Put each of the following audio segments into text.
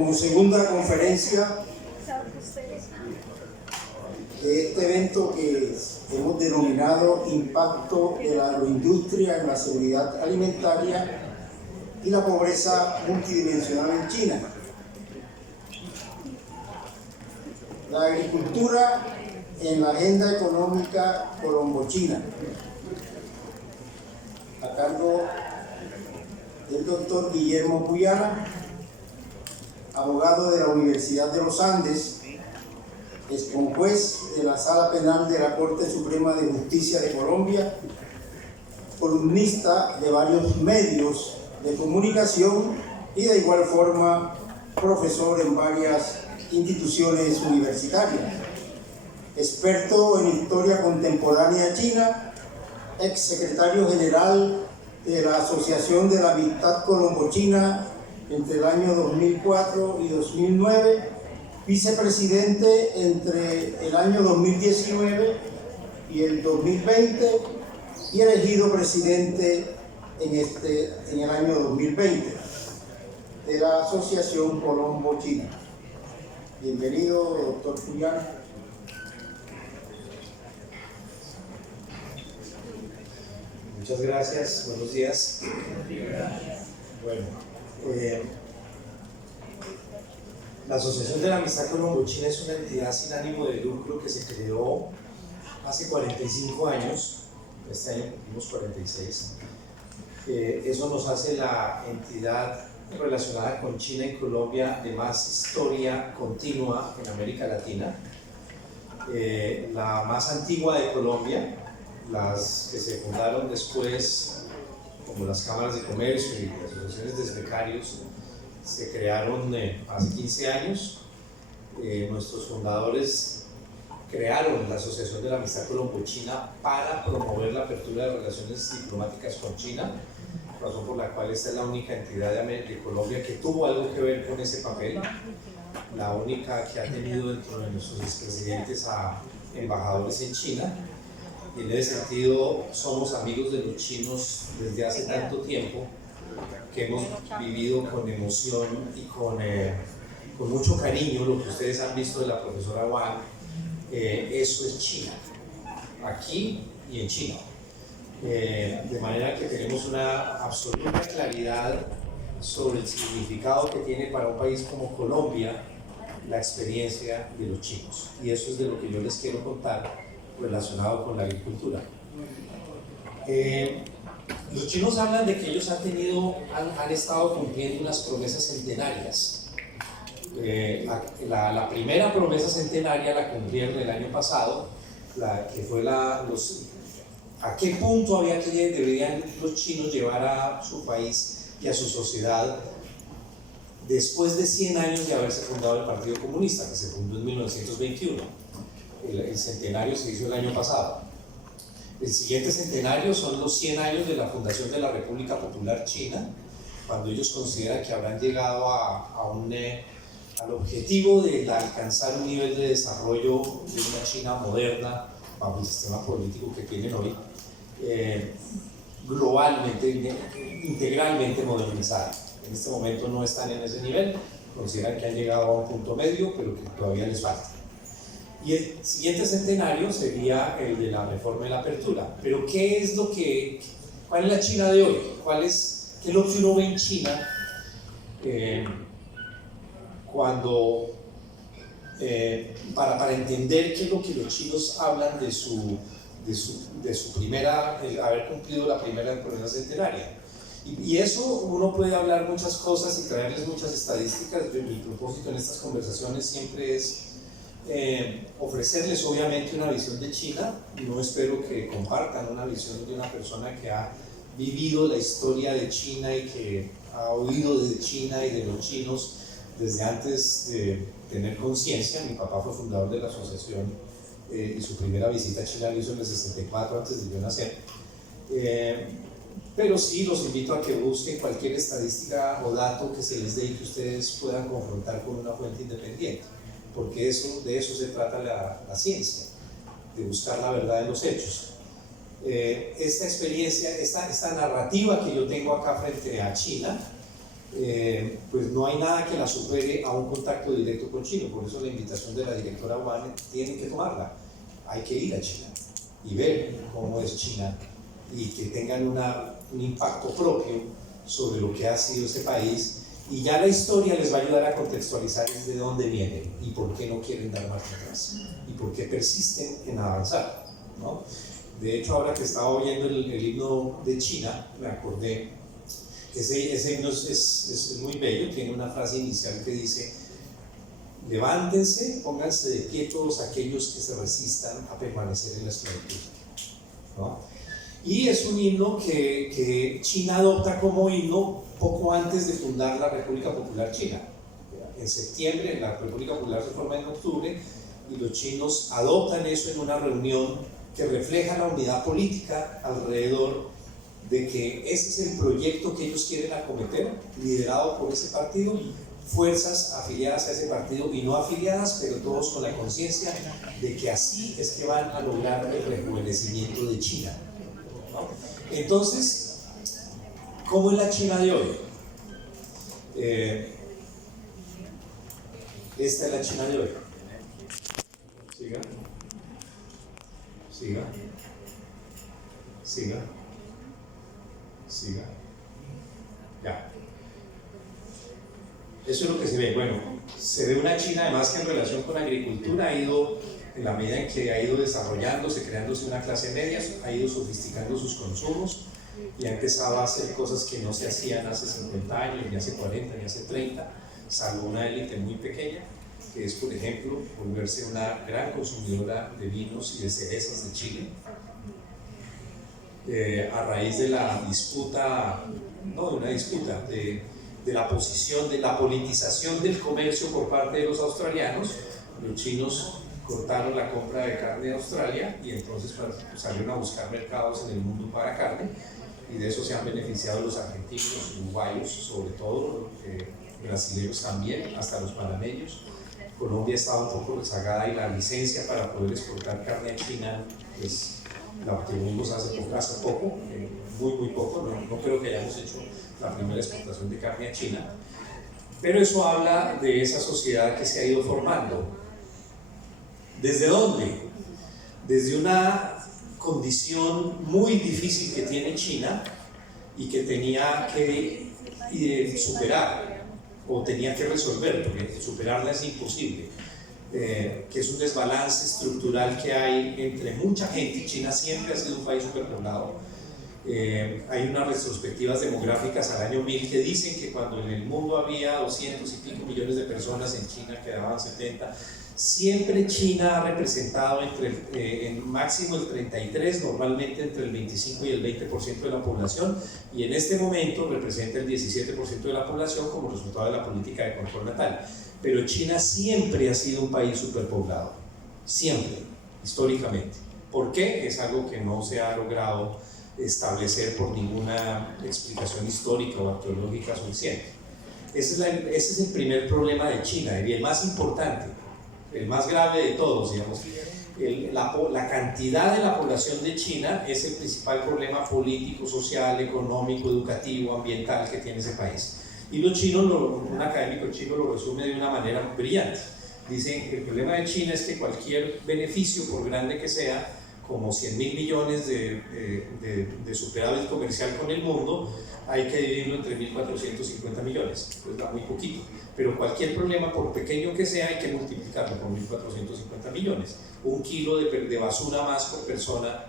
Como segunda conferencia de este evento que hemos denominado Impacto de la agroindustria en la seguridad alimentaria y la pobreza multidimensional en China. La agricultura en la agenda económica colombo-china, a cargo del doctor Guillermo Puyana, abogado de la Universidad de los Andes, exconjuez de la Sala Penal de la Corte Suprema de Justicia de Colombia, columnista de varios medios de comunicación y de igual forma profesor en varias instituciones universitarias, experto en historia contemporánea china, ex secretario general de la Asociación de la Amistad Colombo-China entre el año 2004 y 2009, vicepresidente entre el año 2019 y el 2020 y elegido presidente en el año 2020 de la Asociación Colombo-China. Bienvenido, doctor Puyana. Muchas gracias, buenos días. Bueno, la Asociación de la Amistad Colombo-China es una entidad sin ánimo de lucro que se creó hace 45 años, este año cumplimos 46. Eso nos hace la entidad relacionada con China y Colombia de más historia continua en América Latina, la más antigua de Colombia. Las que se fundaron después, como las cámaras de comercio y las asociaciones de becarios, se crearon hace 15 años. Nuestros fundadores crearon la Asociación de la Amistad Colombo-China para promover la apertura de relaciones diplomáticas con China, razón por la cual esta es la única entidad de Colombia que tuvo algo que ver con ese papel, la única que ha tenido dentro de nuestros expresidentes a embajadores en China. Y en ese sentido somos amigos de los chinos desde hace tanto tiempo que hemos vivido con emoción y con mucho cariño lo que ustedes han visto de la profesora Wang. Eso es China, aquí y en China. De manera que tenemos una absoluta claridad sobre el significado que tiene para un país como Colombia la experiencia de los chinos. Y eso es de lo que yo les quiero contar relacionado con la agricultura. Los chinos hablan de que ellos han estado cumpliendo unas promesas centenarias. La primera promesa centenaria la cumplieron el año pasado, que fue a qué punto deberían los chinos llevar a su país y a su sociedad después de 100 años de haberse fundado el Partido Comunista, que se fundó en 1921. El centenario se hizo el año pasado. El siguiente centenario son los 100 años de la fundación de la República Popular China, cuando ellos consideran que habrán llegado al objetivo de alcanzar un nivel de desarrollo de una China moderna bajo el sistema político que tienen hoy, globalmente, integralmente modernizada. En este momento no están en ese nivel, consideran que han llegado a un punto medio, pero que todavía les falta. Y el siguiente centenario sería el de la reforma y la apertura. Pero ¿cuál es la China de hoy? ¿Qué es lo que uno ve en China para entender qué es lo que los chinos hablan de su haber cumplido la primera promesa centenaria? Y eso uno puede hablar muchas cosas y traerles muchas estadísticas. Mi propósito en estas conversaciones siempre es ofrecerles obviamente una visión de China. No espero que compartan una visión de una persona que ha vivido la historia de China y que ha oído de China y de los chinos desde antes de tener conciencia. Mi papá fue fundador de la asociación y su primera visita a China la hizo en el 64, antes de yo nacer. Pero sí los invito a que busquen cualquier estadística o dato que se les dé y que ustedes puedan confrontar con una fuente independiente, porque de eso se trata la ciencia, de buscar la verdad en los hechos. Esta experiencia, esta narrativa que yo tengo acá frente a China, pues no hay nada que la supere a un contacto directo con China. Por eso la invitación de la directora Wang tienen que tomarla. Hay que ir a China y ver cómo es China y que tengan un impacto propio sobre lo que ha sido este país, y ya la historia les va a ayudar a contextualizar desde dónde vienen y por qué no quieren dar marcha atrás y por qué persisten en avanzar, ¿no? De hecho, ahora que estaba oyendo el himno de China, me acordé, ese himno es muy bello, tiene una frase inicial que dice: levántense, pónganse de pie todos aquellos que se resistan a permanecer en la esclavitud, ¿no? Y es un himno que China adopta como himno poco antes de fundar la República Popular China. En septiembre, la República Popular se forma en octubre, y los chinos adoptan eso en una reunión que refleja la unidad política alrededor de que ese es el proyecto que ellos quieren acometer, liderado por ese partido, fuerzas afiliadas a ese partido y no afiliadas, pero todos con la conciencia de que así es que van a lograr el rejuvenecimiento de China, ¿no? Entonces, ¿cómo es la China de hoy? Esta es la China de hoy. Siga. Siga. Siga. Siga. Ya. Eso es lo que se ve. Bueno, se ve una China además que en relación con la agricultura ha ido, en la medida en que ha ido desarrollándose, creándose una clase media, ha ido sofisticando sus consumos y ha empezado a hacer cosas que no se hacían hace 50 años, ni hace 40, ni hace 30, salvo una élite muy pequeña, que es, por ejemplo, volverse una gran consumidora de vinos y de cerezas de Chile, a raíz de la disputa, no de una disputa, de la posición, de la politización del comercio por parte de los australianos. Los chinos cortaron la compra de carne de Australia y entonces salieron a buscar mercados en el mundo para carne, y de eso se han beneficiado los argentinos, los uruguayos, sobre todo, brasileños también, hasta los panameños. Colombia estaba un poco rezagada y la licencia para poder exportar carne a China, pues la obtuvimos hace poco, muy poco, no creo que hayamos hecho la primera exportación de carne a China, pero eso habla de esa sociedad que se ha ido formando. ¿Desde dónde? Desde una condición muy difícil que tiene China y que tenía que superar, o tenía que resolver, porque superarla es imposible, que es un desbalance estructural que hay entre mucha gente. China siempre ha sido un país superpoblado. Hay unas retrospectivas demográficas al año 1000 que dicen que cuando en el mundo había 200 y pico millones de personas, en China quedaban 70. Siempre China ha representado en máximo el 33, normalmente entre el 25 y el 20% de la población, y en este momento representa el 17% de la población como resultado de la política de control natal. Pero China siempre ha sido un país superpoblado, siempre, históricamente. ¿Por qué? Es algo que no se ha logrado establecer por ninguna explicación histórica o arqueológica suficiente. Ese es el primer problema de China, y el más importante, el más grave de todos, digamos. La cantidad de la población de China es el principal problema político, social, económico, educativo, ambiental que tiene ese país. Y los chinos, un académico chino lo resume de una manera brillante. Dicen que el problema de China es que cualquier beneficio, por grande que sea, como 100.000 millones de superávit comercial con el mundo, hay que dividirlo entre 1.450 millones, pues da muy poquito. Pero cualquier problema, por pequeño que sea, hay que multiplicarlo por 1.450 millones. Un kilo de basura más por persona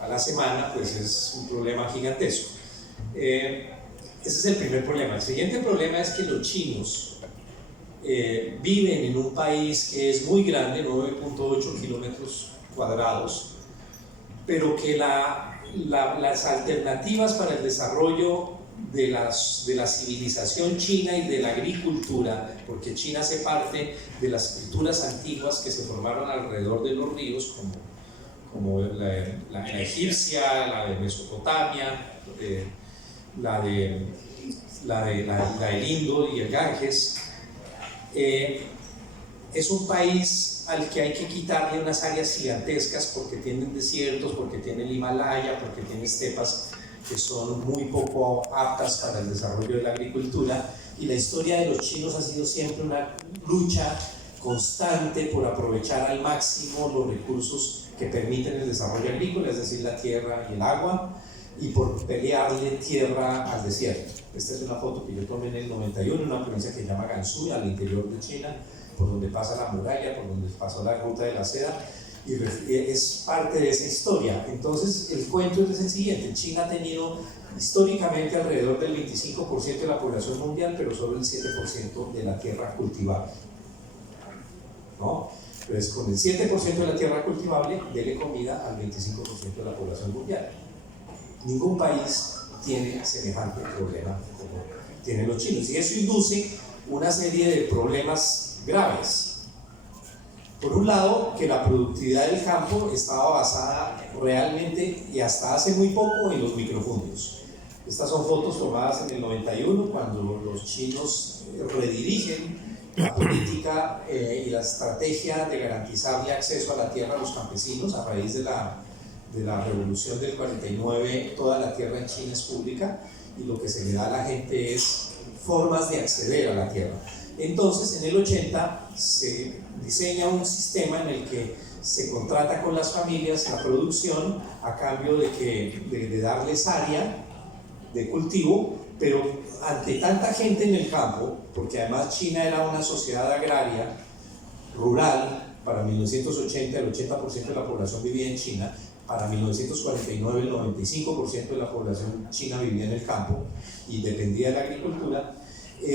a la semana, pues es un problema gigantesco. Ese es el primer problema. El siguiente problema es que los chinos viven en un país que es muy grande, 9.8 kilómetros cuadrados, pero que las alternativas para el desarrollo de la civilización china y de la agricultura, porque China hace parte de las culturas antiguas que se formaron alrededor de los ríos, como la egipcia, la de Mesopotamia, la del Indo y el Ganges. Es un país al que hay que quitarle unas áreas gigantescas porque tienen desiertos, porque tiene el Himalaya, porque tiene estepas que son muy poco aptas para el desarrollo de la agricultura, y la historia de los chinos ha sido siempre una lucha constante por aprovechar al máximo los recursos que permiten el desarrollo agrícola, es decir, la tierra y el agua, y por pelearle tierra al desierto. Esta es una foto que yo tomé en el 91 en una provincia que se llama Gansu, al interior de China, por donde pasa la muralla, por donde pasó la ruta de la seda, y es parte de esa historia. Entonces el cuento es el siguiente: China ha tenido históricamente alrededor del 25% de la población mundial, pero solo el 7% de la tierra cultivable, ¿no? Entonces, con el 7% de la tierra cultivable, dele comida al 25% de la población mundial. Ningún país tiene semejante problema como tienen los chinos, y eso induce una serie de problemas graves. Por un lado, que la productividad del campo estaba basada realmente, y hasta hace muy poco, en los microfundios. Estas son fotos tomadas en el 91, cuando los chinos redirigen la política y la estrategia de garantizarle acceso a la tierra a los campesinos. A raíz de la revolución del 49, toda la tierra en China es pública, y lo que se le da a la gente es formas de acceder a la tierra. Entonces, en el 80 se diseña un sistema en el que se contrata con las familias la producción a cambio de darles área de cultivo, pero ante tanta gente en el campo, porque además China era una sociedad agraria, rural. Para 1980 el 80% de la población vivía en China. Para 1949 el 95% de la población china vivía en el campo y dependía de la agricultura.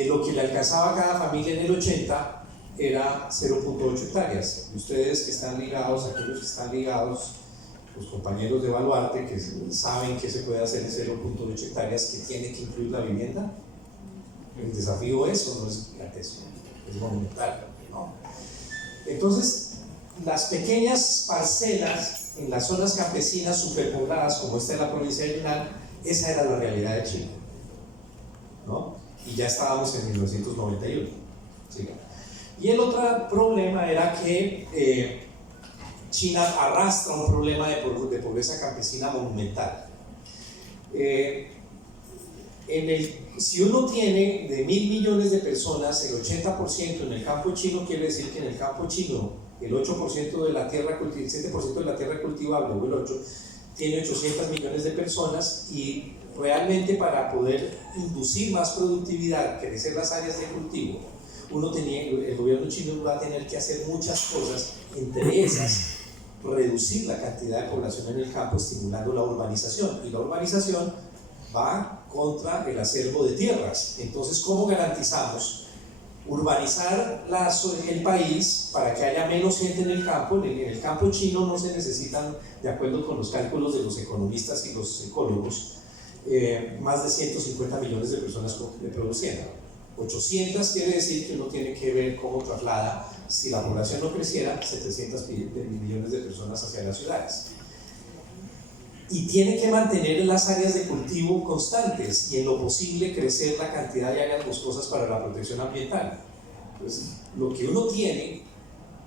Lo que le alcanzaba a cada familia en el 80 era 0.8 hectáreas. Y ustedes que están ligados, aquellos que están ligados, los compañeros de Baluarte, que saben que se puede hacer en 0.8 hectáreas, que tiene que incluir la vivienda. El desafío es, o no es gigantesco, es monumental, ¿no? Entonces, las pequeñas parcelas en las zonas campesinas superpobladas, como esta de la provincia de Yunnan, esa era la realidad de China, ¿no? Y ya estábamos en 1991. ¿Sí? Y el otro problema era que China arrastra un problema de pobreza campesina monumental. Si uno tiene de 1.000 millones de personas, el 80% en el campo chino, quiere decir que en el campo chino el 8% de la tierra, el 7% de la tierra cultivable, o el 8%, tiene 800 millones de personas, y realmente para poder inducir más productividad, crecer las áreas de cultivo, el gobierno chino va a tener que hacer muchas cosas, entre esas reducir la cantidad de población en el campo, estimulando la urbanización, y la urbanización va contra el acervo de tierras. Entonces, ¿cómo garantizamos urbanizar el país para que haya menos gente en el campo? En el campo chino no se necesitan, de acuerdo con los cálculos de los economistas y los ecólogos, más de 150 millones de personas produciendo. 800 quiere decir que uno tiene que ver cómo traslada, si la población no creciera, 700 millones de personas hacia las ciudades. Y tiene que mantener las áreas de cultivo constantes y en lo posible crecer la cantidad de áreas boscosas para la protección ambiental. Entonces, lo que uno tiene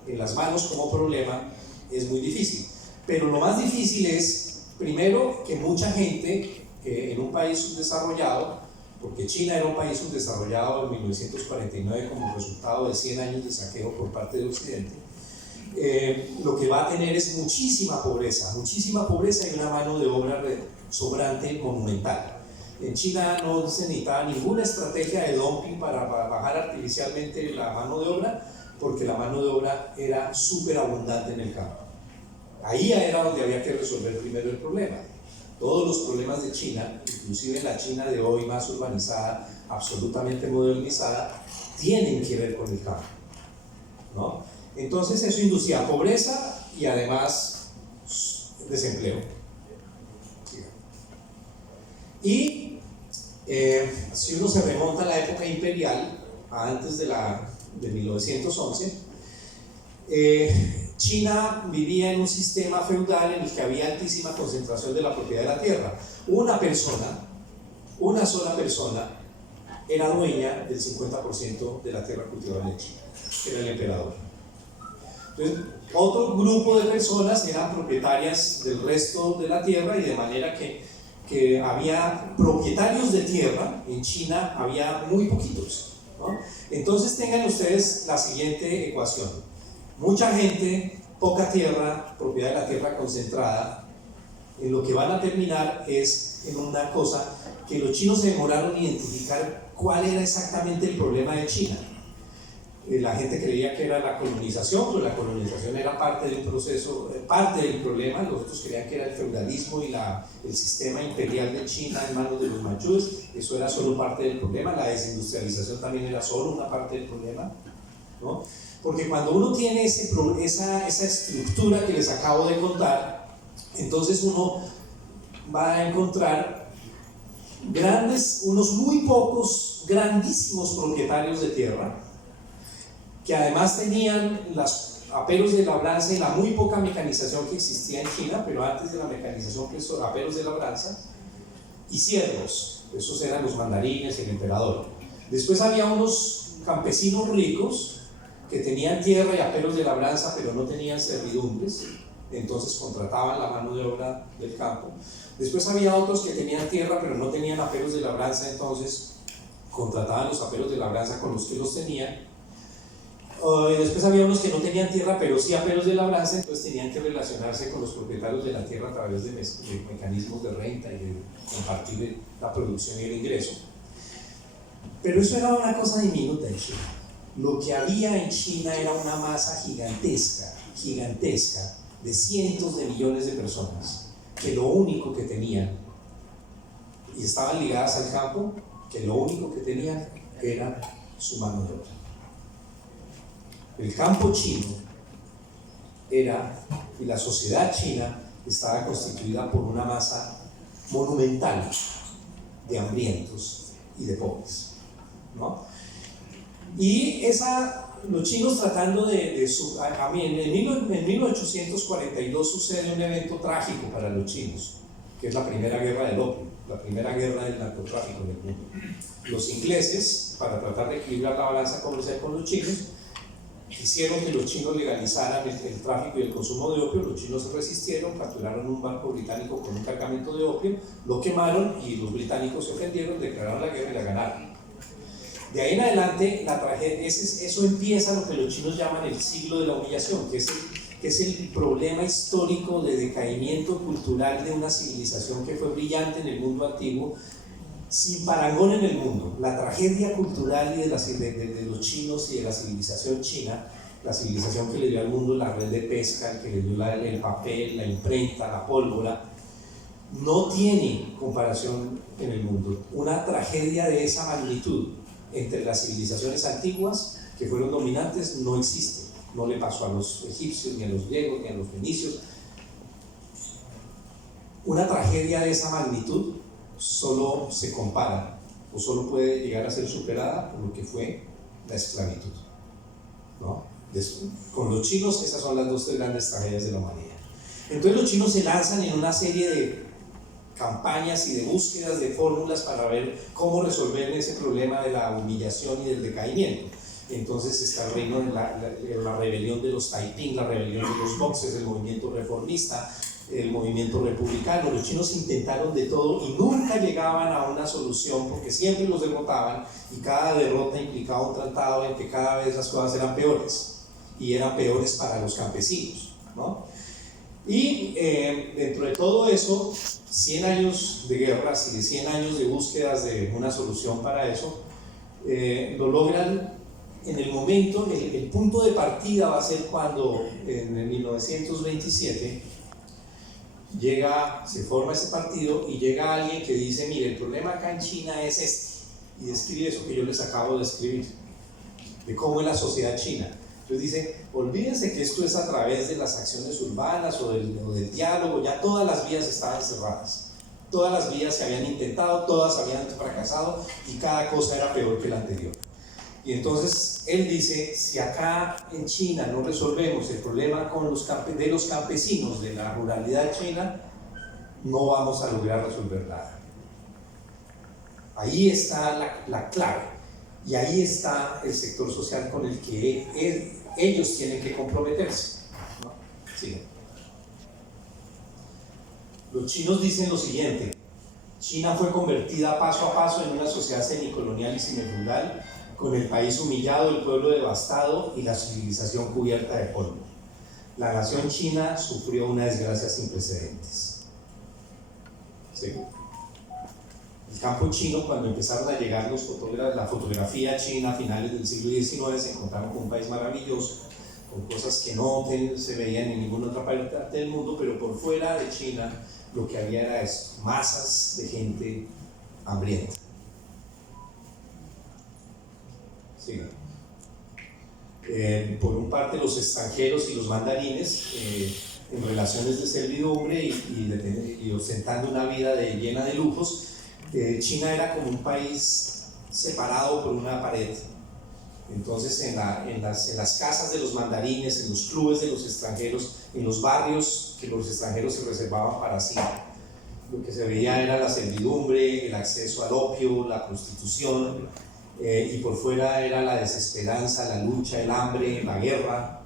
en las manos como problema es muy difícil. Pero lo más difícil es, primero, que mucha gente en un país subdesarrollado, porque China era un país subdesarrollado en 1949 como resultado de 100 años de saqueo por parte de Occidente, lo que va a tener es muchísima pobreza y una mano de obra sobrante monumental. En China no se necesitaba ninguna estrategia de dumping para bajar artificialmente la mano de obra, porque la mano de obra era súper abundante en el campo. Ahí era donde había que resolver primero el problema. Todos los problemas de China, inclusive la China de hoy más urbanizada, absolutamente modernizada, tienen que ver con el campo, ¿no? Entonces eso inducía pobreza y además desempleo. Y si uno se remonta a la época imperial, antes de 1911, China vivía en un sistema feudal en el que había altísima concentración de la propiedad de la tierra. Una sola persona, era dueña del 50% de la tierra cultivable en China, que era el emperador. Entonces, otro grupo de personas eran propietarias del resto de la tierra, y de manera que que había propietarios de tierra, en China había muy poquitos, ¿no? Entonces tengan ustedes la siguiente ecuación: mucha gente, poca tierra, propiedad de la tierra concentrada. En lo que van a terminar es en una cosa que los chinos se demoraron en identificar cuál era exactamente el problema de China. La gente creía que era la colonización, pero la colonización era parte del proceso, parte del problema. Los otros creían que era el feudalismo y el sistema imperial de China en manos de los manchúes. Eso era solo parte del problema. La desindustrialización también era solo una parte del problema, ¿no? Porque cuando uno tiene esa estructura que les acabo de contar, entonces uno va a encontrar unos muy pocos, grandísimos propietarios de tierra, que además tenían los aperos de labranza y la muy poca mecanización que existía en China, pero antes de la mecanización, aperos de labranza, y siervos. Esos eran los mandarines, el emperador. Después había unos campesinos ricos que tenían tierra y aperos de labranza, pero no tenían servidumbres, entonces contrataban la mano de obra del campo. Después había otros que tenían tierra, pero no tenían aperos de labranza, entonces contrataban los aperos de labranza con los que los tenían. Después había unos que no tenían tierra, pero sí aperos de labranza, entonces tenían que relacionarse con los propietarios de la tierra a través de mecanismos de renta y de compartir la producción y el ingreso. Pero eso era una cosa diminuta en China. Lo que había en China era una masa gigantesca, gigantesca, de cientos de millones de personas, que lo único que tenían, y estaban ligadas al campo, que lo único que tenían era su mano de obra. El campo chino y la sociedad china estaba constituida por una masa monumental de hambrientos y de pobres, ¿no? Y los chinos tratando en 1842 sucede un evento trágico para los chinos, que es la primera guerra del opio, la primera guerra del narcotráfico en el mundo. Los ingleses, para tratar de equilibrar la balanza comercial con los chinos, hicieron que los chinos legalizaran el tráfico y el consumo de opio. Los chinos se resistieron, capturaron un barco británico con un cargamento de opio, lo quemaron y los británicos se ofendieron, declararon la guerra y la ganaron. De ahí en adelante, la tragedia, eso empieza lo que los chinos llaman el siglo de la humillación, que es el problema histórico de decaimiento cultural de una civilización que fue brillante en el mundo antiguo, sin parangón en el mundo. La tragedia cultural de los chinos y de la civilización china, la civilización que le dio al mundo la red de pesca, que le dio el papel, la imprenta, la pólvora, no tiene comparación en el mundo. Una tragedia de esa magnitud entre las civilizaciones antiguas que fueron dominantes no existe. No le pasó a los egipcios, ni a los griegos, ni a los fenicios. Una tragedia de esa magnitud solo se compara o solo puede llegar a ser superada por lo que fue la esclavitud, ¿no? Con los chinos, esas son las dos grandes tragedias de la humanidad. Entonces los chinos se lanzan en una serie de campañas y de búsquedas de fórmulas para ver cómo resolver ese problema de la humillación y del decaimiento. Entonces está el reino de la rebelión de los Taiping, la rebelión de los boxers, el movimiento reformista, el movimiento republicano. Los chinos intentaron de todo y nunca llegaban a una solución, porque siempre los derrotaban y cada derrota implicaba un tratado en que cada vez las cosas eran peores, y eran peores para los campesinos, ¿no? Y dentro de todo eso, 100 años de guerras y de 100 años de búsquedas de una solución para eso, lo logran en el momento. El punto de partida va a ser cuando en el 1927 se forma ese partido y llega alguien que dice: mire, el problema acá en China es este, y describe eso que yo les acabo de escribir, de cómo es la sociedad china. Entonces dice: olvídense que esto es a través de las acciones urbanas o del diálogo. Ya todas las vías estaban cerradas, todas las vías se habían intentado, todas habían fracasado y cada cosa era peor que la anterior. Y entonces él dice: si acá en China no resolvemos el problema de los campesinos de la ruralidad china, no vamos a lograr resolver nada. Ahí está la clave, y ahí está el sector social con el que ellos tienen que comprometerse, ¿no? Sí. Los chinos dicen lo siguiente: China fue convertida paso a paso en una sociedad semicolonial y semifeudal, con el país humillado, el pueblo devastado y la civilización cubierta de polvo. La nación china sufrió una desgracia sin precedentes. ¿Sí? El campo chino, cuando empezaron a llegar los fotógrafos, la fotografía china a finales del siglo XIX, se encontraron con un país maravilloso, con cosas que no se veían en ninguna otra parte del mundo, pero por fuera de China lo que había era esto, masas de gente hambrienta. Sí. Por un parte los extranjeros y los mandarines en relaciones de servidumbre y ostentando una vida llena de lujos. China era como un país separado por una pared. Entonces en las casas de los mandarines, en los clubes de los extranjeros, en los barrios que los extranjeros se reservaban para sí, lo que se veía era la servidumbre, el acceso al opio, la prostitución, y por fuera era la desesperanza, la lucha, el hambre, la guerra.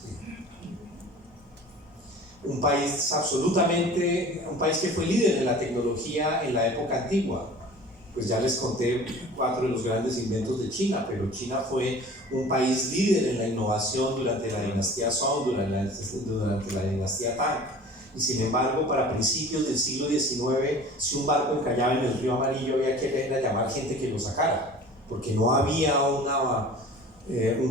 Sí. Un país que fue líder en la tecnología en la época antigua. Pues ya les conté 4 de los grandes inventos de China, pero China fue un país líder en la innovación durante la dinastía Song, durante la dinastía Tang. Y sin embargo, para principios del siglo XIX, si un barco encallaba en el río Amarillo, había que ir a llamar gente que lo sacara, porque no había un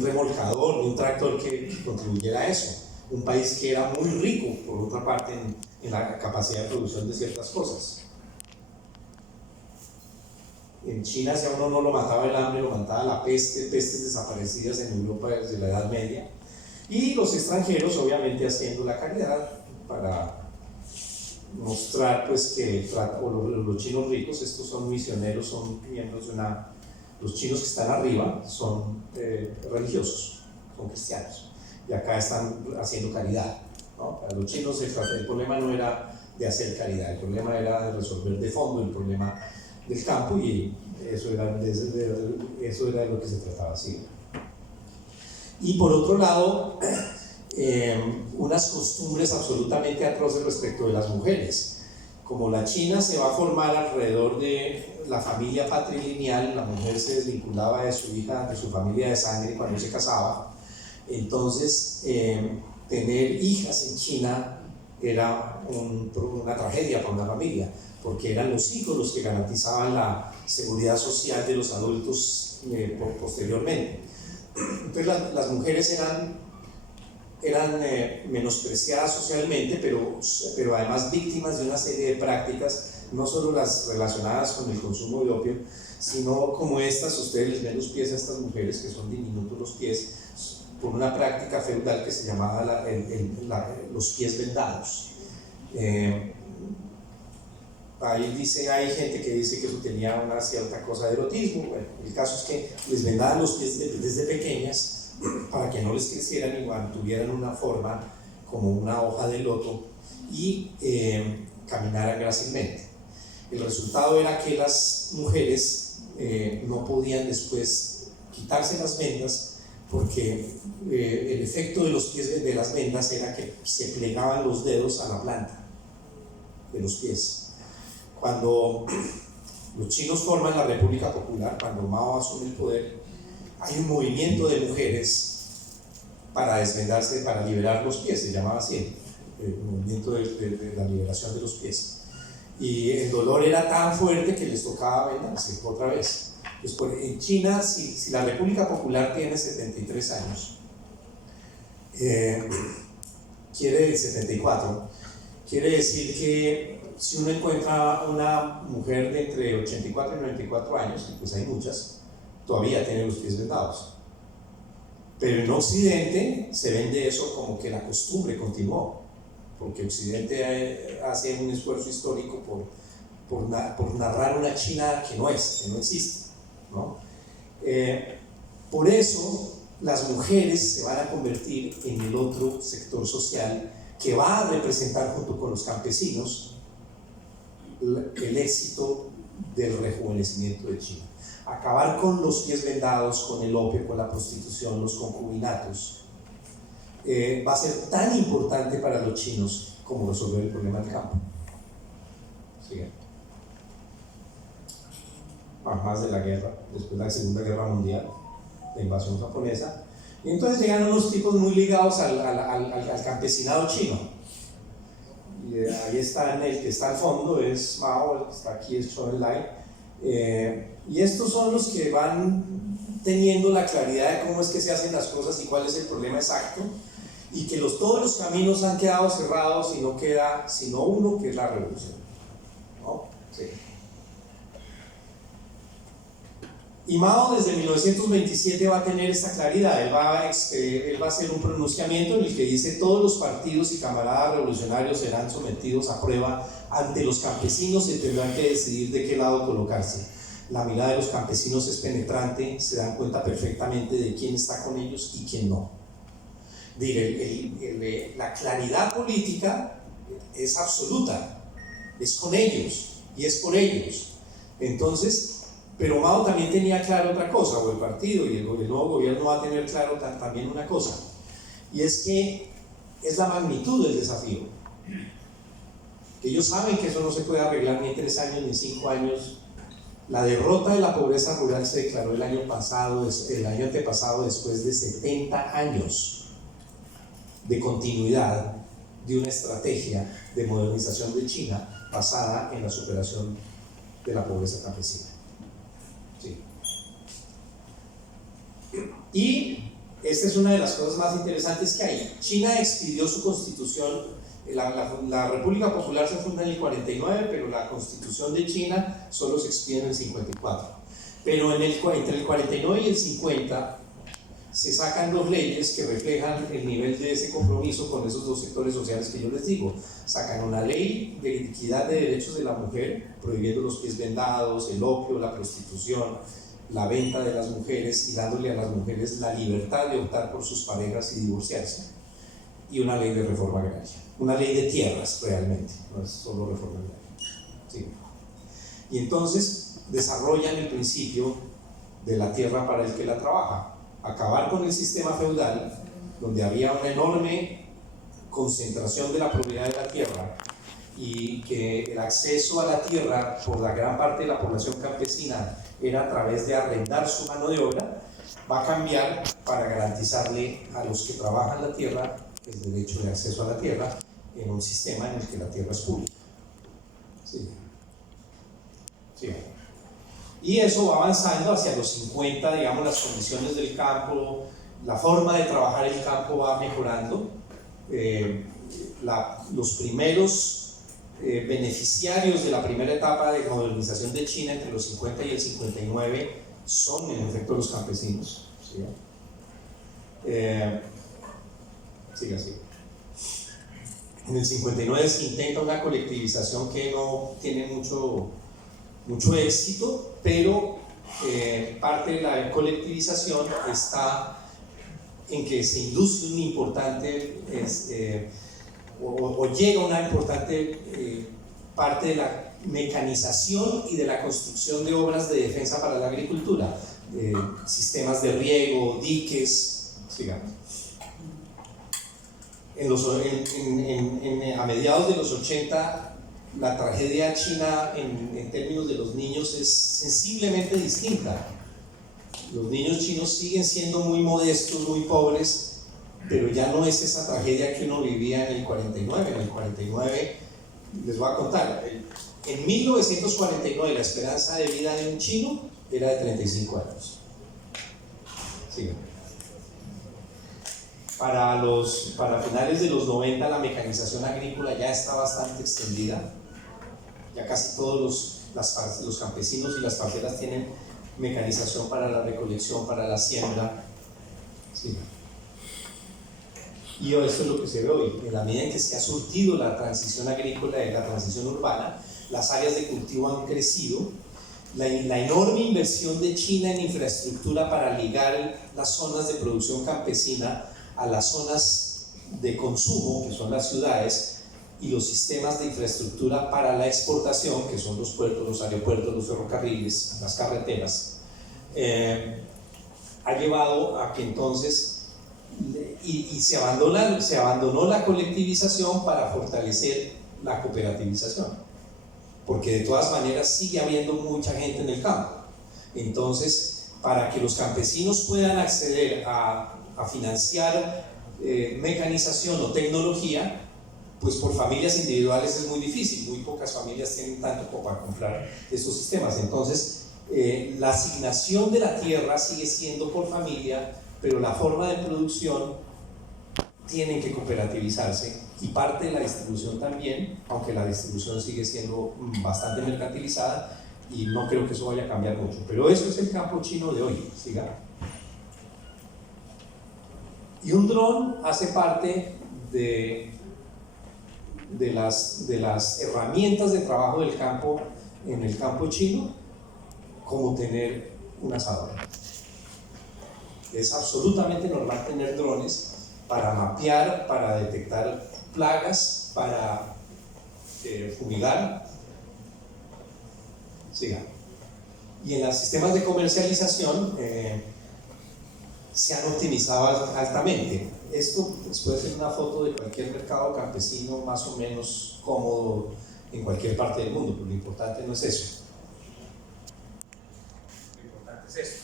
remolcador ni un tractor que contribuyera a eso. Un país que era muy rico, por otra parte, en la capacidad de producción de ciertas cosas. En China, si a uno no lo mataba el hambre, lo mataba la peste, pestes desaparecidas en Europa desde la Edad Media. Y los extranjeros, obviamente, haciendo la caridad para mostrar pues, que los chinos ricos, estos son misioneros, son miembros de los chinos que están arriba son religiosos, son cristianos. Y acá están haciendo caridad, ¿no? Para los chinos el problema no era de hacer caridad, el problema era de resolver de fondo el problema del campo, y eso era de lo que se trataba así. Y por otro lado, unas costumbres absolutamente atroces respecto de las mujeres. Como la China se va a formar alrededor de la familia patrilineal, la mujer se desvinculaba de su hija, de su familia de sangre cuando se casaba. Entonces, tener hijas en China era una tragedia para una familia, porque eran los hijos los que garantizaban la seguridad social de los adultos posteriormente. Entonces las mujeres eran menospreciadas socialmente, pero además víctimas de una serie de prácticas, no solo las relacionadas con el consumo de opio, sino como estas, ustedes les ven los pies a estas mujeres que son diminutos los pies, por una práctica feudal que se llamaba los pies vendados. Hay gente que dice que eso tenía una cierta cosa de erotismo. Bueno, el caso es que les vendaban los pies desde pequeñas para que no les crecieran y tuvieran una forma como una hoja de loto y caminaran grácilmente. El resultado era que las mujeres no podían después quitarse las vendas, porque el efecto de los pies de las vendas era que se plegaban los dedos a la planta de los pies. Cuando los chinos forman la República Popular, cuando Mao asume el poder, hay un movimiento de mujeres para desvendarse, para liberar los pies, se llamaba así, el movimiento de la liberación de los pies. Y el dolor era tan fuerte que les tocaba vendarse otra vez. Pues en China, si la República Popular tiene 73 años, quiere 74, quiere decir que si uno encuentra una mujer de entre 84 y 94 años, y pues hay muchas, todavía tiene los pies vendados. Pero en Occidente se vende eso como que la costumbre continuó, porque Occidente hace un esfuerzo histórico por narrar una China que no existe, ¿no? Por eso las mujeres se van a convertir en el otro sector social que va a representar junto con los campesinos el éxito del rejuvenecimiento de China. Acabar con los pies vendados, con el opio, con la prostitución, los concubinatos, va a ser tan importante para los chinos como resolver el problema del campo. ¿Sí? más de la guerra, después de la Segunda Guerra Mundial, la invasión japonesa. Y entonces llegaron unos tipos muy ligados al campesinado chino. Y ahí está, el que está al fondo es Mao, el que está aquí es Zhou Enlai. Y estos son los que van teniendo la claridad de cómo es que se hacen las cosas y cuál es el problema exacto, y que todos los caminos han quedado cerrados y no queda sino uno, que es la revolución, ¿no? Sí. Y Mao desde 1927 va a tener esta claridad. Él va a hacer un pronunciamiento en el que dice: todos los partidos y camaradas revolucionarios serán sometidos a prueba ante los campesinos y tendrán que decidir de qué lado colocarse. La mirada de los campesinos es penetrante, se dan cuenta perfectamente de quién está con ellos y quién no. La claridad política es absoluta, es con ellos y es por ellos. Entonces, pero Mao también tenía claro otra cosa, o el partido y el nuevo gobierno va a tener claro también una cosa, y es que es la magnitud del desafío. Que ellos saben que eso no se puede arreglar ni en 3 años ni en 5 años. La derrota de la pobreza rural se declaró el año antepasado, después de 70 años de continuidad de una estrategia de modernización de China basada en la superación de la pobreza campesina. Sí. Y esta es una de las cosas más interesantes que hay. China expidió su constitución. La República Popular se funda en el 49, pero la Constitución de China solo se expide en el 54. Pero entre el 49 y el 50 se sacan 2 leyes que reflejan el nivel de ese compromiso con esos 2 sectores sociales que yo les digo. Sacan una ley de equidad de derechos de la mujer, prohibiendo los pies vendados, el opio, la prostitución, la venta de las mujeres, y dándole a las mujeres la libertad de optar por sus parejas y divorciarse. Y una ley de reforma agraria, una ley de tierras realmente, no es solo reforma agraria. Sí. Y entonces desarrollan el principio de la tierra para el que la trabaja, acabar con el sistema feudal, donde había una enorme concentración de la propiedad de la tierra, y que el acceso a la tierra por la gran parte de la población campesina era a través de arrendar su mano de obra. Va a cambiar para garantizarle a los que trabajan la tierra el derecho de acceso a la tierra en un sistema en el que la tierra es pública. Sí. Sí. Y eso va avanzando hacia los 50, digamos, las condiciones del campo, la forma de trabajar el campo va mejorando. Los primeros beneficiarios de la primera etapa de modernización de China entre los 50 y el 59 son en efecto los campesinos. ¿Sí? Sigue así. En el 59 se intenta una colectivización que no tiene mucho éxito, pero parte de la colectivización está en que se induce un importante o llega una importante parte de la mecanización y de la construcción de obras de defensa para la agricultura, sistemas de riego, diques, sigamos. A mediados de los 80, la tragedia china en términos de los niños es sensiblemente distinta. Los niños chinos siguen siendo muy modestos, muy pobres, pero ya no es esa tragedia que uno vivía en el 49. En el 49, les voy a contar, en 1949 la esperanza de vida de un chino era de 35 años. Sigan. Para finales de los 90 la mecanización agrícola ya está bastante extendida. Ya casi todos los campesinos y las parcelas tienen mecanización para la recolección, para la siembra. Sí. Y eso es lo que se ve hoy. En la medida en que se ha surtido la transición agrícola y la transición urbana, las áreas de cultivo han crecido. La enorme inversión de China en infraestructura para ligar las zonas de producción campesina a las zonas de consumo, que son las ciudades, y los sistemas de infraestructura para la exportación, que son los puertos, los aeropuertos, los ferrocarriles, las carreteras, ha llevado a que entonces se abandonó la colectivización para fortalecer la cooperativización, porque de todas maneras sigue habiendo mucha gente en el campo, Entonces, para que los campesinos puedan acceder a financiar mecanización o tecnología, pues por familias individuales es muy difícil, muy pocas familias tienen tanto como para comprar estos sistemas. Entonces, la asignación de la tierra sigue siendo por familia, pero la forma de producción tienen que cooperativizarse, y parte de la distribución también, aunque la distribución sigue siendo bastante mercantilizada, y no creo que eso vaya a cambiar mucho. Pero eso es el campo chino de hoy, siga. Y un dron hace parte de las herramientas de trabajo del campo, en el campo chino, como tener una asadora. Es absolutamente normal tener drones para mapear, para detectar plagas, para fumigar. Siga. Y en los sistemas de comercialización se han optimizado altamente. Esto puede ser una foto de cualquier mercado campesino más o menos cómodo en cualquier parte del mundo, pero lo importante no es eso. Lo importante es esto.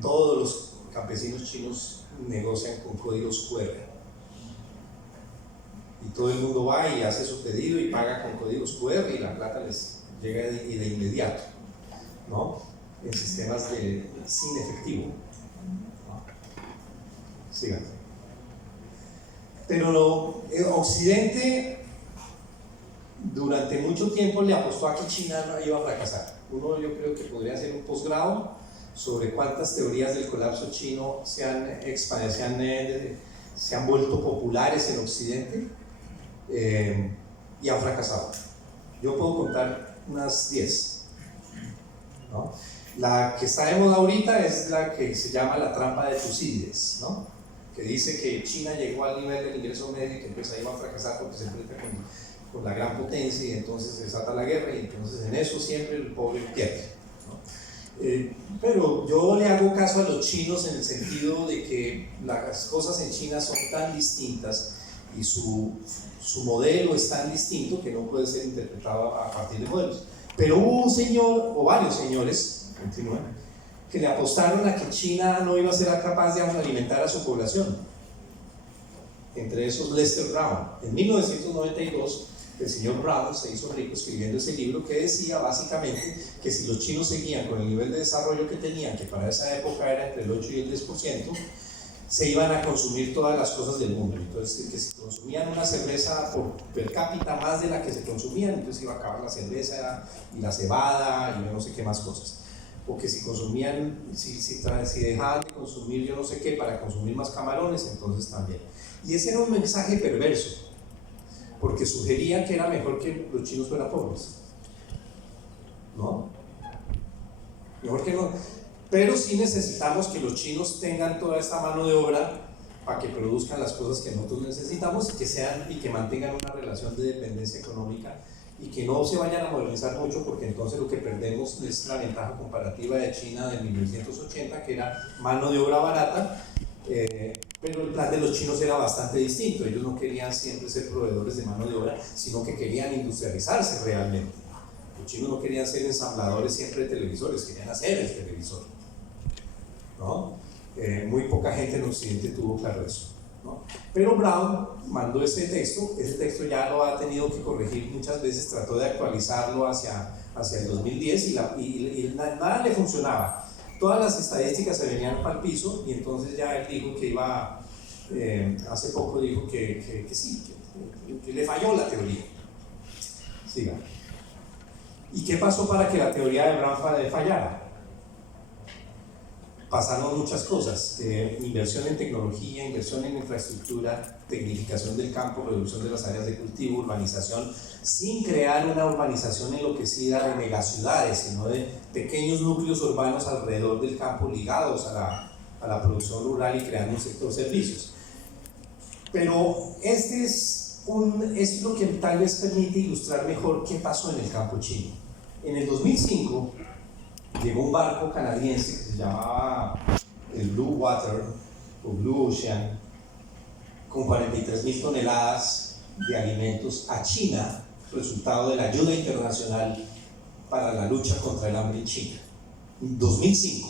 Todos los campesinos chinos negocian con códigos QR. Y todo el mundo va y hace su pedido y paga con códigos QR y la plata les llega de inmediato, ¿no? En sistemas sin efectivo, ¿no? Sigan. Pero Occidente durante mucho tiempo le apostó a que China no iba a fracasar. Yo creo que podría hacer un posgrado sobre cuántas teorías del colapso chino se han vuelto populares en Occidente y han fracasado. Yo puedo contar unas 10, ¿no? La que está de moda ahorita es la que se llama la trampa de Tucídides, ¿no? Que dice que China llegó al nivel del ingreso medio y que pues ahí va a fracasar porque se enfrenta con la gran potencia y entonces se desata la guerra y entonces en eso siempre el pobre pierde, ¿no? Pero yo le hago caso a los chinos en el sentido de que las cosas en China son tan distintas y su modelo es tan distinto que no puede ser interpretado a partir de modelos. Pero hubo un señor, o varios señores, que le apostaron a que China no iba a ser capaz de alimentar a su población. Entre esos Lester Brown. En 1992 el señor Brown se hizo rico escribiendo ese libro que decía básicamente que si los chinos seguían con el nivel de desarrollo que tenían, que para esa época era entre el 8 y el 10%, se iban a consumir todas las cosas del mundo. Entonces, que si consumían una cerveza por per cápita más de la que se consumían, entonces iba a acabar la cerveza y la cebada y yo no sé qué más cosas. O que si consumían, si dejaban de consumir yo no sé qué para consumir más camarones, entonces también. Y ese era un mensaje perverso, porque sugería que era mejor que los chinos fueran pobres, ¿no? Mejor que no. Pero sí necesitamos que los chinos tengan toda esta mano de obra para que produzcan las cosas que nosotros necesitamos y que mantengan una relación de dependencia económica y que no se vayan a modernizar mucho, porque entonces lo que perdemos es la ventaja comparativa de China de 1980, que era mano de obra barata, pero el plan de los chinos era bastante distinto. Ellos no querían siempre ser proveedores de mano de obra, sino que querían industrializarse realmente. Los chinos no querían ser ensambladores siempre de televisores, querían hacer el televisor, ¿no? Muy poca gente en Occidente tuvo claro eso, ¿no? Pero Brown mandó ese texto ya lo ha tenido que corregir muchas veces, trató de actualizarlo hacia el 2010 y nada le funcionaba. Todas las estadísticas se venían para el piso y entonces ya él dijo que iba, hace poco dijo que sí, que le falló la teoría. Siga. ¿Y qué pasó para que la teoría de Brown fallara? Pasaron muchas cosas, inversión en tecnología, inversión en infraestructura, tecnificación del campo, reducción de las áreas de cultivo, urbanización, sin crear una urbanización enloquecida de megaciudades, sino de pequeños núcleos urbanos alrededor del campo ligados a la producción rural y creando un sector servicios. Pero esto es lo que tal vez permite ilustrar mejor qué pasó en el campo chino. En el 2005 llegó un barco canadiense que se llamaba el Blue Water o Blue Ocean con 43,000 toneladas de alimentos a China resultado de la ayuda internacional para la lucha contra el hambre en China, en 2005.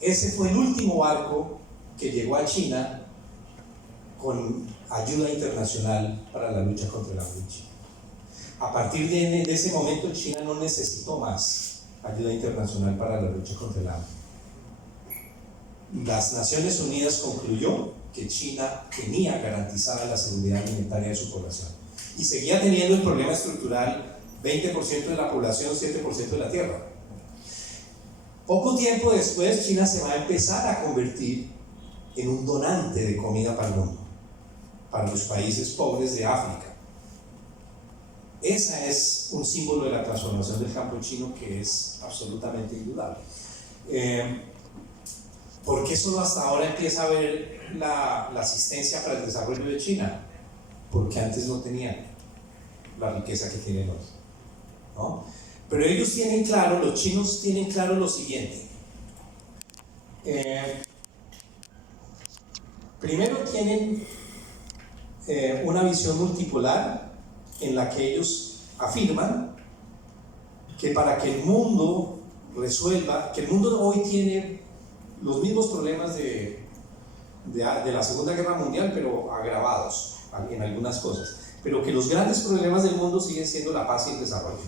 Ese fue el último barco que llegó a China con ayuda internacional para la lucha contra el hambre en China. A partir de ese momento, China no necesitó más ayuda internacional para la lucha contra el hambre. Las Naciones Unidas concluyó que China tenía garantizada la seguridad alimentaria de su población y seguía teniendo el problema estructural: 20% de la población, 7% de la tierra. Poco tiempo después, China se va a empezar a convertir en un donante de comida para el mundo, para los países pobres de África. Ese es un símbolo de la transformación del campo chino que es absolutamente indudable. ¿Por qué solo hasta ahora empieza a haber la asistencia para el desarrollo de China? Porque antes no tenían la riqueza que tienen hoy, ¿no? Pero ellos tienen claro, los chinos tienen claro lo siguiente. Primero tienen una visión multipolar en la que ellos afirman que para que el mundo resuelva, que el mundo hoy tiene los mismos problemas de la Segunda Guerra Mundial, pero agravados en algunas cosas, pero que los grandes problemas del mundo siguen siendo la paz y el desarrollo,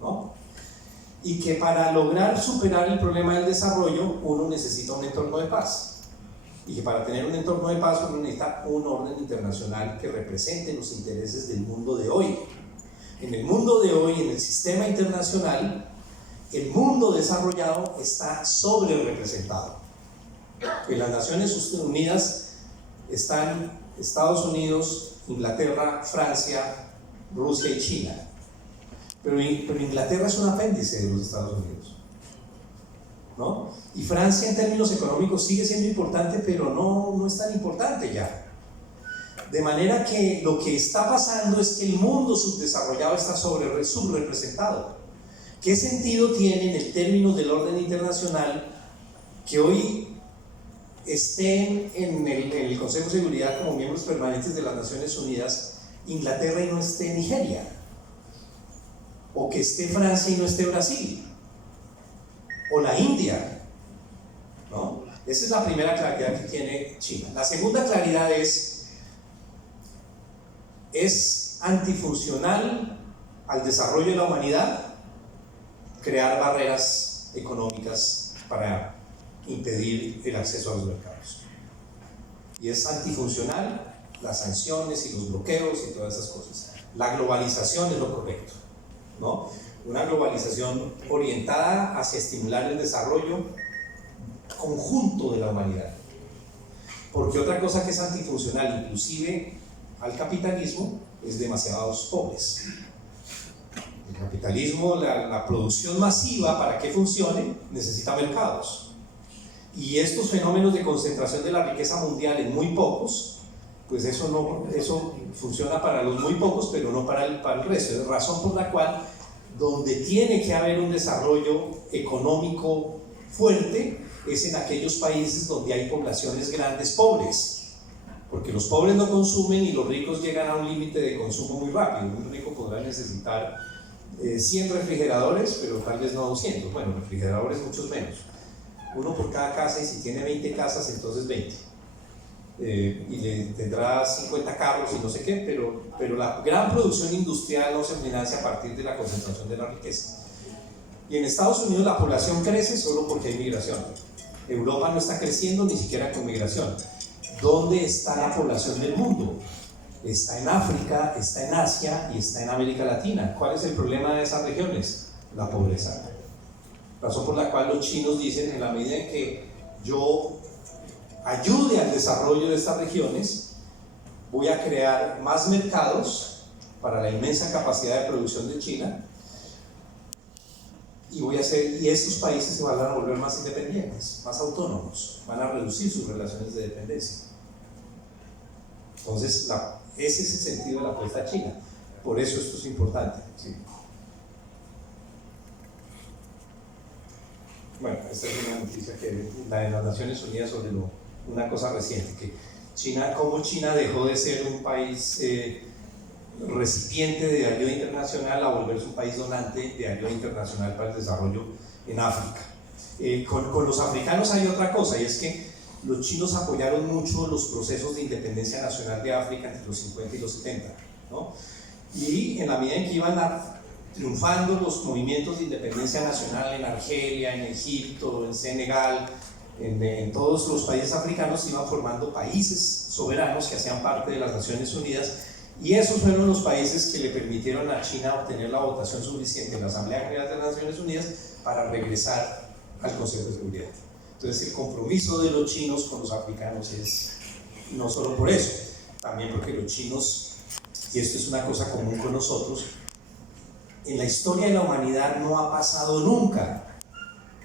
¿no? Y que para lograr superar el problema del desarrollo uno necesita un entorno de paz, y que para tener un entorno de paz uno necesita un orden internacional que represente los intereses del mundo de hoy. En el mundo de hoy, en el sistema internacional, el mundo desarrollado está sobre representado. En las Naciones Unidas están Estados Unidos, Inglaterra, Francia, Rusia y China. Pero Inglaterra es un apéndice de los Estados Unidos, ¿no? Y Francia en términos económicos sigue siendo importante, pero no es tan importante ya. De manera que lo que está pasando es que el mundo subdesarrollado está subrepresentado. ¿Qué sentido tiene en términos del orden internacional que hoy estén en el Consejo de Seguridad como miembros permanentes de las Naciones Unidas Inglaterra y no esté Nigeria? O que esté Francia y no esté Brasil, o la India, ¿no? Esa es la primera claridad que tiene China. La segunda claridad es antifuncional al desarrollo de la humanidad crear barreras económicas para impedir el acceso a los mercados. Y es antifuncional las sanciones y los bloqueos y todas esas cosas. La globalización es lo correcto, ¿no? Una globalización orientada hacia estimular el desarrollo conjunto de la humanidad. Porque otra cosa que es antifuncional, inclusive al capitalismo, es demasiados pobres. El capitalismo, la producción masiva, para que funcione, necesita mercados. Y estos fenómenos de concentración de la riqueza mundial en muy pocos, pues eso funciona para los muy pocos, pero no para el resto. Es la razón por la cual, donde tiene que haber un desarrollo económico fuerte, es en aquellos países donde hay poblaciones grandes pobres, porque los pobres no consumen y los ricos llegan a un límite de consumo muy rápido. Un rico podrá necesitar 100 refrigeradores, pero tal vez no 200. Bueno, refrigeradores muchos menos, uno por cada casa, y si tiene 20 casas, entonces 20. Y le tendrá 50 carros y no sé qué, pero la gran producción industrial no se financia a partir de la concentración de la riqueza. Y en Estados Unidos la población crece solo porque hay migración. Europa no está creciendo ni siquiera con migración. ¿Dónde está la población del mundo? Está en África, está en Asia y está en América Latina. ¿Cuál es el problema de esas regiones? La pobreza. Razón por la cual los chinos dicen, en la medida en que yo ayude al desarrollo de estas regiones, voy a crear más mercados para la inmensa capacidad de producción de China, y estos países se van a volver más independientes, más autónomos, van a reducir sus relaciones de dependencia. Entonces, ese es el sentido de la apuesta china. Por eso esto es importante, ¿sí? Bueno, esta es una noticia que la de las Naciones Unidas sobre una cosa reciente, que cómo China dejó de ser un país recipiente de ayuda internacional a volverse un país donante de ayuda internacional para el desarrollo en África. Con los africanos hay otra cosa, y es que los chinos apoyaron mucho los procesos de independencia nacional de África entre los 50 y los 70, ¿no? Y en la medida en que iban triunfando los movimientos de independencia nacional en Argelia, en Egipto, en Senegal, en todos los países africanos, iban formando países soberanos que hacían parte de las Naciones Unidas, y esos fueron los países que le permitieron a China obtener la votación suficiente en la Asamblea General de las Naciones Unidas para regresar al Consejo de Seguridad. Entonces, el compromiso de los chinos con los africanos es no solo por eso, también porque los chinos, y esto es una cosa común con nosotros, en la historia de la humanidad no ha pasado nunca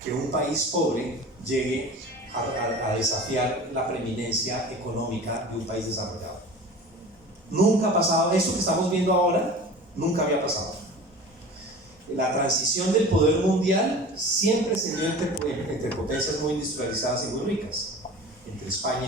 que un país pobre llegue a desafiar la preeminencia económica de un país desarrollado. Nunca ha pasado. Eso que estamos viendo ahora nunca había pasado. La transición del poder mundial siempre se dio entre potencias muy industrializadas y muy ricas, entre España y